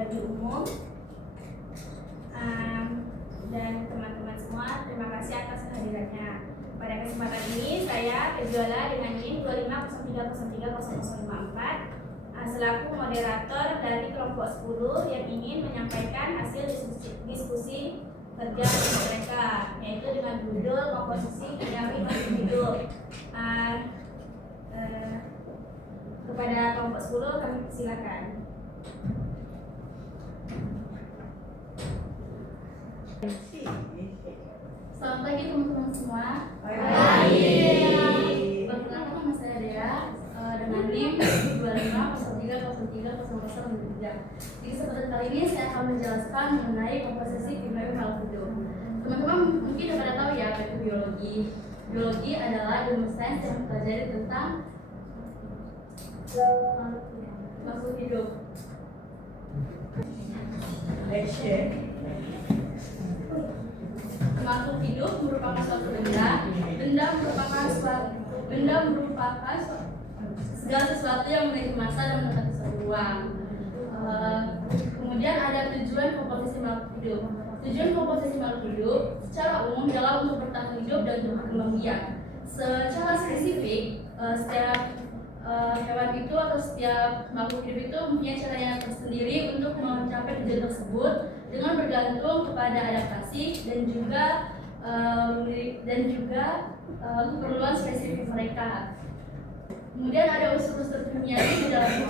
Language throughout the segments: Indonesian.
biologi umum. Dan teman-teman semua, terima kasih atas kehadirannya. Pada kesempatan ini saya Kejuala dengan NIM 2503030054 selaku moderator dari kelompok 10 yang ingin menyampaikan hasil diskusi kerja mereka, yaitu dengan judul komposisi kimiawi makhluk hidup. Kepada kelompok 10 kami silakan. Selamat pagi teman-teman semua. Baik. Perkenalkan nama saya Dea dengan NIM 2503030003. Di kesempatan kali ini saya akan menjelaskan mengenai komposisi kimiawi makhluk hidup. Teman-teman mungkin udah pada tahu ya apa itu biologi. Biologi adalah ilmu sains yang mempelajari tentang makhluk hidup. Makhluk hidup merupakan suatu benda. Benda merupakan segala sesuatu yang memiliki massa dan menempati suatu ruang. Kemudian ada tujuan komposisi makhluk hidup. Tujuan komposisi makhluk hidup secara umum adalah untuk bertahan hidup dan untuk berkembang biak. Secara spesifik, setiap hewan itu atau setiap makhluk hidup itu mempunyai caranya tersendiri untuk mencapai tujuan tersebut dengan bergantung kepada adaptasi dan juga keperluan spesifik mereka. Kemudian ada unsur-unsur kimiawi di dalam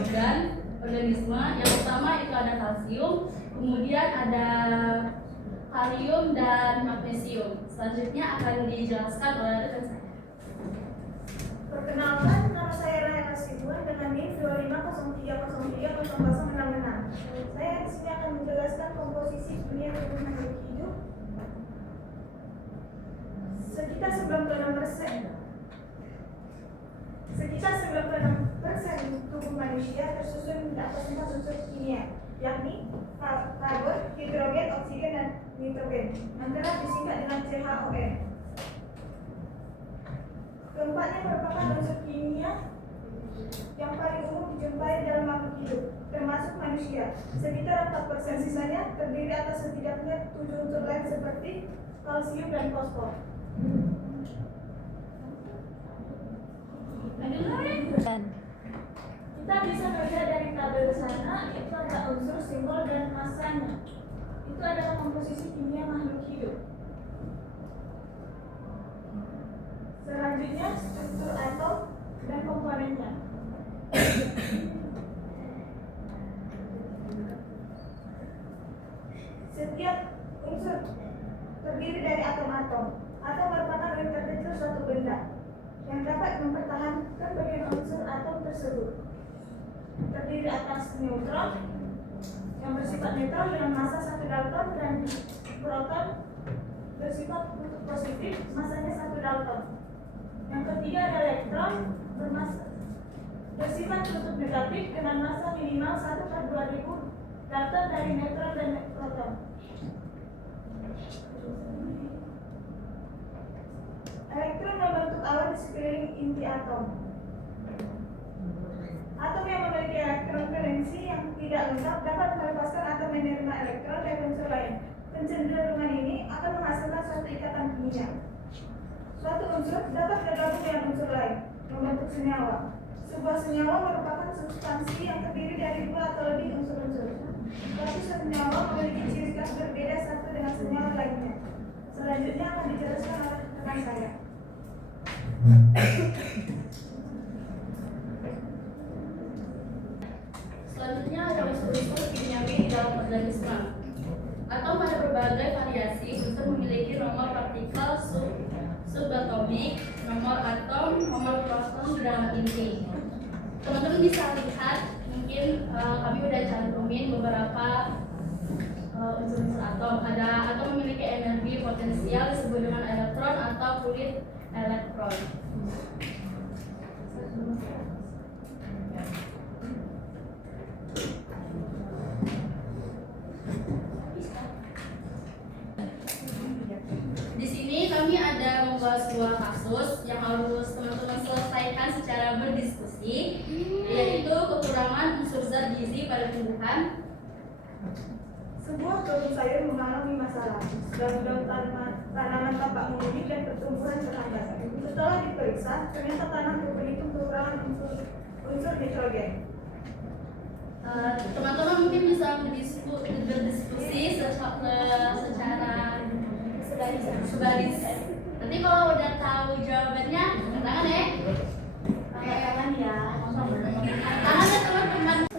organisme. Yang pertama itu ada kalsium, kemudian ada kalium dan magnesium. Selanjutnya akan dijelaskan oleh rekan saya. Perkenalkan, nama saya Raya Kasibuan dengan NIM 2503030066. Saya di sini akan menjelaskan komposisi kimia tubuh makhluk hidup. Sekitar 96% tubuh manusia tersusun atas 4 unsur kimia, yakni karbon, hidrogen, oksigen, dan nitrogen, yang kerap disingkat dengan CHON. Keempatnya merupakan unsur kimia yang paling umum dijumpai dalam makhluk hidup, termasuk manusia. Sekitar 4%, sisanya terdiri atas setidaknya 7 unsur lain seperti kalsium dan fosfor. Kita bisa melihat dari tabel sana, itu ada unsur, simbol, dan masanya. Itu adalah komposisi kimia makhluk hidup. Selanjutnya struktur atom dan komponennya. Setiap unsur terdiri dari atom-atom. Atom merupakan unit terkecil suatu benda yang dapat mempertahankan bagian unsur atom tersebut. Terdiri atas neutron yang bersifat netral dengan massa 1 dalton dan proton bersifat kutub positif, massanya 1 dalton. Yang ketiga ada elektron bersifat kutub negatif dengan massa minimal 1/2000 dalton dari neutron dan proton. Elektron membentuk awan di sekeliling inti atom. Atom yang memiliki elektron valensi yang tidak lengkap dapat melepaskan atom menerima elektron dari unsur lain. Pencenderungan ini akan menghasilkan suatu ikatan kimia. Suatu unsur dapat bergabung dengan unsur lain, membentuk senyawa. Sebuah senyawa merupakan substansi yang terdiri dari 2 atau lebih unsur-unsur. Suatu senyawa memiliki ciri khas berbeda satu dengan senyawa lainnya. Selanjutnya akan dijelaskan oleh rekan saya. Selanjutnya ada unsur-unsur kimiawi di dalam organisme. Atom pada berbagai variasi unsur memiliki nomor partikel subatomik, nomor atom, nomor proton di dalam inti. Teman-teman bisa lihat, mungkin kami udah cantumin beberapa unsur-unsur atom. Ada atom memiliki energi potensial disebut dengan elektron atau kulit elektron. Di sini kami ada membuat sebuah kasus yang harus teman-teman selesaikan secara berdiskusi, yaitu kekurangan unsur zat gizi pada tumbuhan. Sebuah kebun sayur mengalami masalah. Daun-daun tanaman tampak menguning dan pertumbuhan terhambat. Setelah diperiksa, ternyata tanah kebun itu kekurangan unsur nitrogen. Teman-teman mungkin bisa berdiskusi secara sebaris. Nanti kalau udah tahu jawabannya, katakan ya. Tangan ya. Tangan ya teman-teman.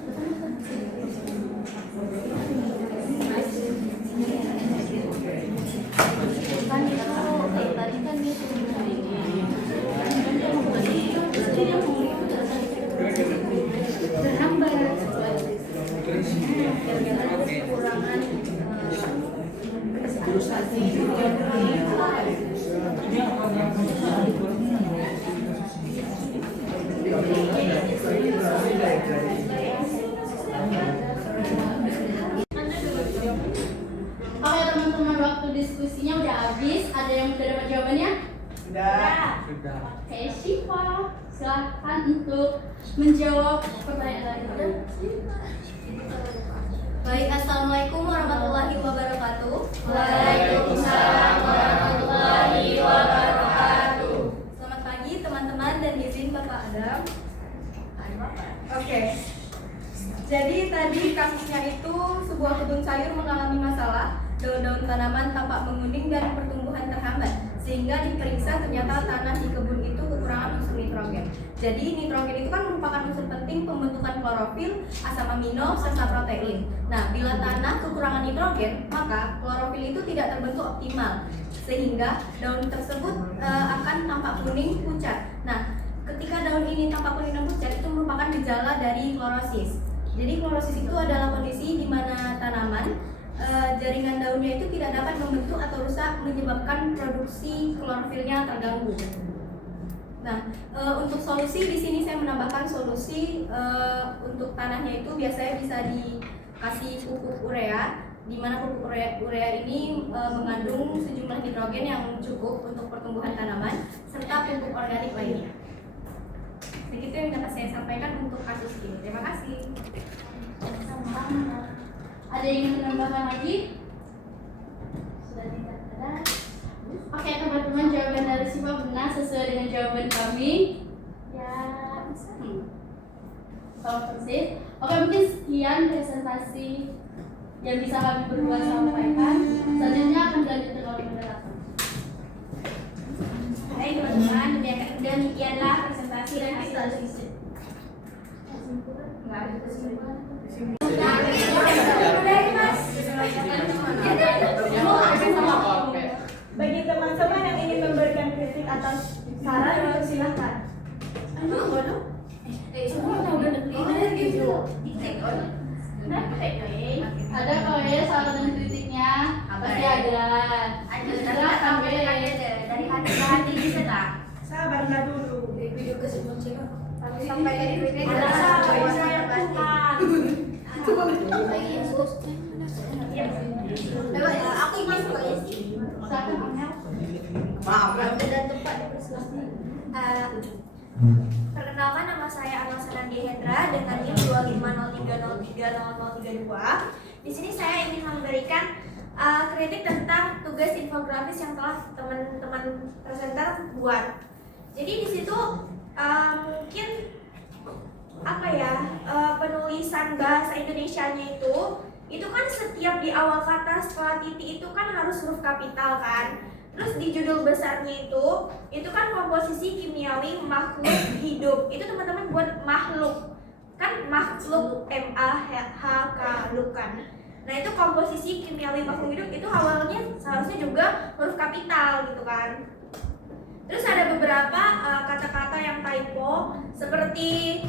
Oke teman-teman, waktu diskusinya udah habis. Ada yang udah dapat jawabannya? Sudah. Oke, Syifa, silahkan untuk menjawab pertanyaan tadi. Baik, assalamualaikum warahmatullahi wabarakatuh. Waalaikumsalam warahmatullahi wabarakatuh. Selamat pagi teman-teman dan izin Bapak Adam. Oke. Jadi tadi kasusnya itu sebuah kebun sayur mengalami masalah. Daun-daun tanaman tampak menguning dan pertumbuhan terhambat, sehingga diperiksa ternyata tanah di kebun itu kekurangan unsur nitrogen. Jadi nitrogen itu kan merupakan unsur penting pembentukan klorofil, asam amino, serta protein. Nah, bila tanah kekurangan nitrogen, maka klorofil itu tidak terbentuk optimal, sehingga daun tersebut akan tampak kuning pucat. Nah, ketika daun ini tampak kuning dan pucat, itu merupakan gejala dari klorosis. Jadi klorosis itu adalah kondisi di mana tanaman jaringan daunnya itu tidak dapat membentuk atau rusak, menyebabkan produksi klorofilnya terganggu. Nah, untuk solusi di sini saya menambahkan solusi untuk tanahnya itu biasanya bisa dikasih pupuk urea, di mana pupuk urea ini mengandung sejumlah nitrogen yang cukup untuk pertumbuhan tanaman serta pupuk organik lainnya. Begitu yang dapat saya sampaikan untuk kasus ini. Terima kasih. Ada yang ingin menambahkan lagi? Sudah tidak ada. Oke teman-teman, jawaban dari Syifa benar sesuai dengan jawaban kami. Ya, sama persis. Oke, mungkin sekian presentasi yang bisa kami berdua sampaikan. Selanjutnya akan dilanjutkan oleh moderator. Baik teman-teman, demikianlah presentasi dan hasil diskusi. Enggak ada kesimpulan. Bagi teman-teman yang ingin memberikan kritik atau saran, dipersilahkan. Ada kalau ya saran dan kritiknya pasti ada. Silakan Dari hati ke hati bisa tak? Sabarlah dulu. Sampai dari kritik ada saya Tuhan. Aku masuk ya sih. Maaf kan? Perkenalkan, nama saya Anwar Sanandi Hendra dengan NIM 250303032. Di sini saya ingin memberikan kritik tentang tugas infografis yang telah teman-teman presenter buat. Jadi di situ mungkin penulisan bahasa Indonesianya itu kan setiap di awal kata setelah titik itu kan harus huruf kapital kan. Terus di judul besarnya itu kan komposisi kimiawi makhluk hidup. Itu teman-teman buat makhluk. Kan makhluk MAHK kan. Nah, itu komposisi kimiawi makhluk hidup itu awalnya seharusnya juga huruf kapital gitu kan. Terus ada beberapa kata-kata yang typo seperti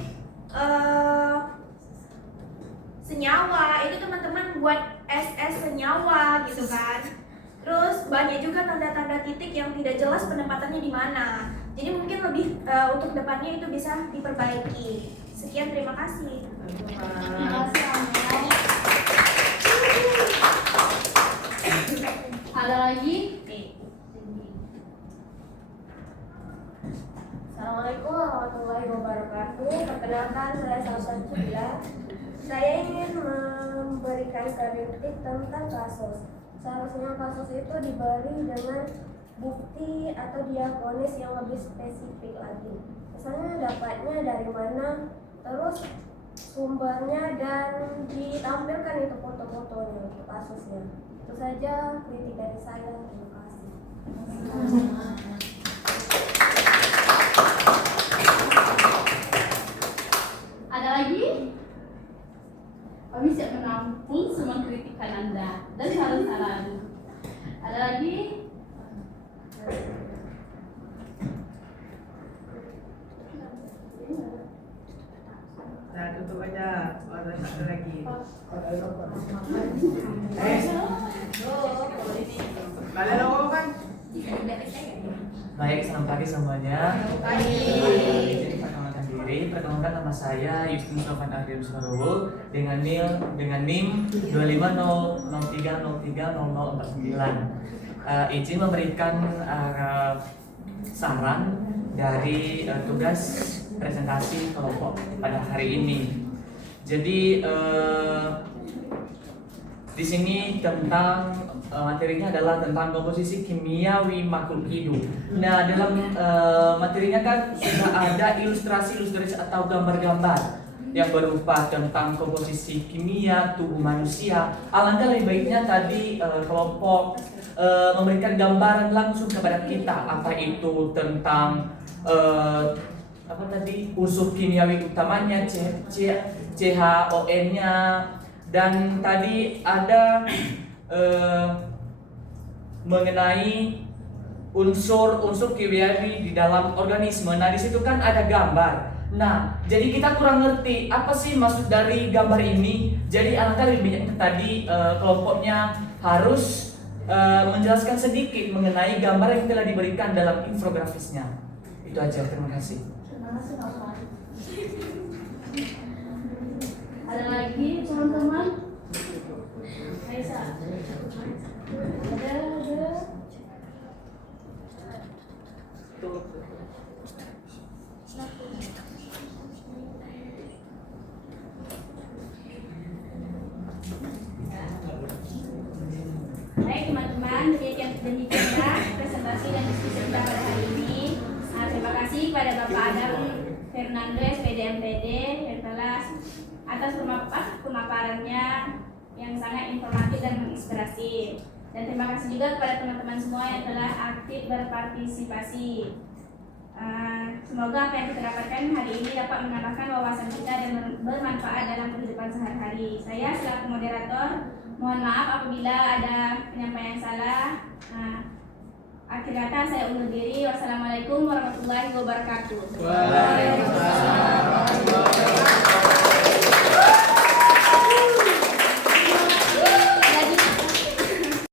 senyawa, itu teman-teman buat SS senyawa gitu kan. Terus banyak juga tanda-tanda titik yang tidak jelas penempatannya di mana. Jadi mungkin lebih untuk depannya itu bisa diperbaiki. Sekian, terima kasih. Terima kasih Amel. Ada lagi? Assalamualaikum warahmatullahi wabarakatuh. Perkenalkan, saya Salsa Cila. Saya ingin memberikan kritik tentang kasus. Seharusnya kasus itu diberi dengan bukti atau diafonis yang lebih spesifik lagi. Misalnya dapatnya dari mana, terus sumbernya, dan ditampilkan itu foto-fotonya untuk kasusnya. Itu saja kritik dari saya. Terima kasih. Ada lagi? Kami siap menampung semua kritikan Anda dan saran-saran. Ada lagi? Nah, tutup aja. Ada satu lagi. Kalian ngomong kan? Baik, selamat pagi semuanya. Izin perkenalkan diri. Perkenalkan nama saya Justinus Sofan Ardianus Harowo dengan NIM 25030300049. Izin memberikan saran dari tugas presentasi kelompok pada hari ini. Jadi di sini tentang materinya adalah tentang komposisi kimiawi makhluk hidup. Nah, dalam materinya kan sudah ada ilustrasi atau gambar-gambar yang berupa tentang komposisi kimia tubuh manusia. Alangkah lebih baiknya tadi kelompok memberikan gambaran langsung kepada kita apa itu tentang apa tadi unsur kimiawi utamanya, CHON-nya, dan tadi ada mengenai unsur-unsur kimiawi di dalam organisme. Nah, di situ kan ada gambar. Nah, jadi kita kurang ngerti apa sih maksud dari gambar ini. Jadi alangkah lebih banyak tadi kelompoknya harus menjelaskan sedikit mengenai gambar yang telah diberikan dalam infografisnya. Itu aja, terima kasih. Terima kasih Bapak. Ada lagi teman-teman? Aisyah. Ada. Baik teman-teman, demikianlah presentasi dan diskusi kita pada hari ini. Terima kasih kepada Bapak Adam Fernando SPD MPD Hertalas atas pemaparannya yang sangat informatif dan menginspirasi. Dan terima kasih juga kepada teman-teman semua yang telah aktif berpartisipasi. Semoga apa yang kita dapatkan hari ini dapat menambahkan wawasan kita dan bermanfaat dalam kehidupan sehari-hari. Saya selaku moderator, mohon maaf apabila ada penyampaian salah. Akhir kata saya undur diri. Wassalamualaikum warahmatullahi wabarakatuh. Waalaikumsalam.